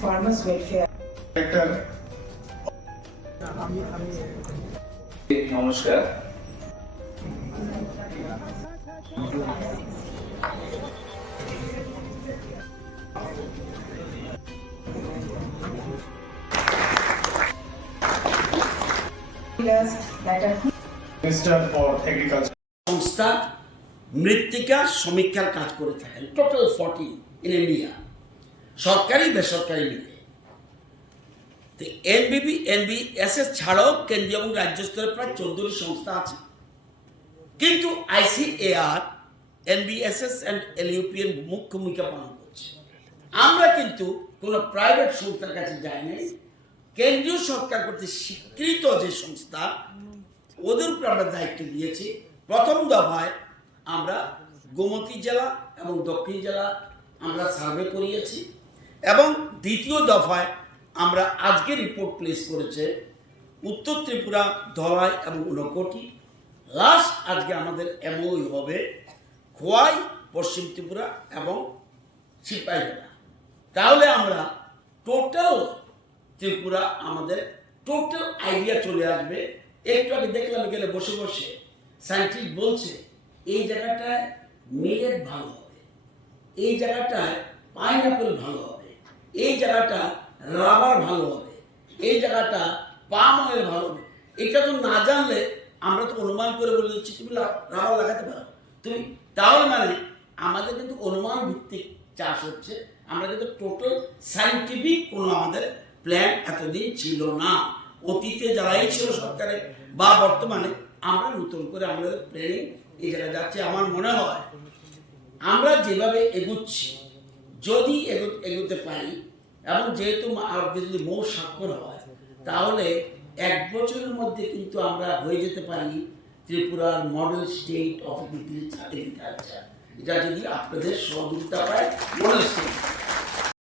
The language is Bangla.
farmers welfare. নমস্কার। সংস্থা মৃত্তিকা সমীক্ষার কাজ করে থাকেন টোটাল ফর্টি ইন ইন্ডিয়া সরকারি, বেসরকারি মিলে তো এনবিবি এনবিএসএস ছাড়াও কেন্দ্রীয় এবং রাজ্য স্তরে প্রায় চোদ্দটি সংস্থা আছে। কিন্তু আইসিএআর, এনবিএসএস অ্যান্ড এলইউপিএন মুখ্য ভূমিকা পালন করছে। আমরা কিন্তু কোনো প্রাইভেট সংস্থার কাছে যাই নাই। কেন্দ্রীয় সরকার কর্তৃক স্বীকৃত যে সংস্থা, ওদের উপর আমরা দায়িত্ব দিয়েছি। প্রথম দফায় আমরা গোমতী জেলা এবং দক্ষিণ জেলা আমরা সার্ভে করিয়েছি। এবং দ্বিতীয় দফায় আমরা আজকে রিপোর্ট প্লেস করেছে উত্তর ত্রিপুরা, ধলাই এবং ঊনকোটি লাস্ট আজকে আমাদের এমওই হবে খোয়াই, পশ্চিম ত্রিপুরা এবং সিপাহী জেলা তাহলে আমরা টোটাল ত্রিপুরা আমাদের টোটাল আইডিয়া চলে আসবে। একটু আগে দেখলাম গেলে বসে বসে সায়েন্টিস্ট বলছে, এই জায়গাটায় মিলেট ভালো হবে। এই জায়গাটায় পাইনাপেল ভালো হবে। এই জায়গাটা রাবার ভালো হবে, এই জায়গাটা পাম অয়েল ভালো হবে। এটা তো না জানলে আমরা তো অনুমান করে বলে দিচ্ছি, তুমি রাবার লাগাতে পারো। তুমি তাহলে মানে আমাদের কিন্তু অনুমান ভিত্তিক চাষ হচ্ছে। আমরা কিন্তু টোটাল সাইন্টিফিক কোনো আমাদের প্ল্যান এতদিন ছিল না। অতীতে যারাই ছিল সরকারে বা বর্তমানে, আমরা নতুন করে আমাদের প্ল্যানিং এই জায়গায় যাচ্ছে। আমার মনে হয় আমরা যেভাবে এগুচ্ছি যদি এগো- এগোতে পারি, এবং যেহেতু যদি মৌ স্বাক্ষর হয়, তাহলে এক বছরের মধ্যে কিন্তু আমরা হয়ে যেতে পারি ত্রিপুরার মডেল স্টেট অফ এগ্রিকালচার এটা যদি আপনাদের সহযোগিতা পায় মডেল স্টেট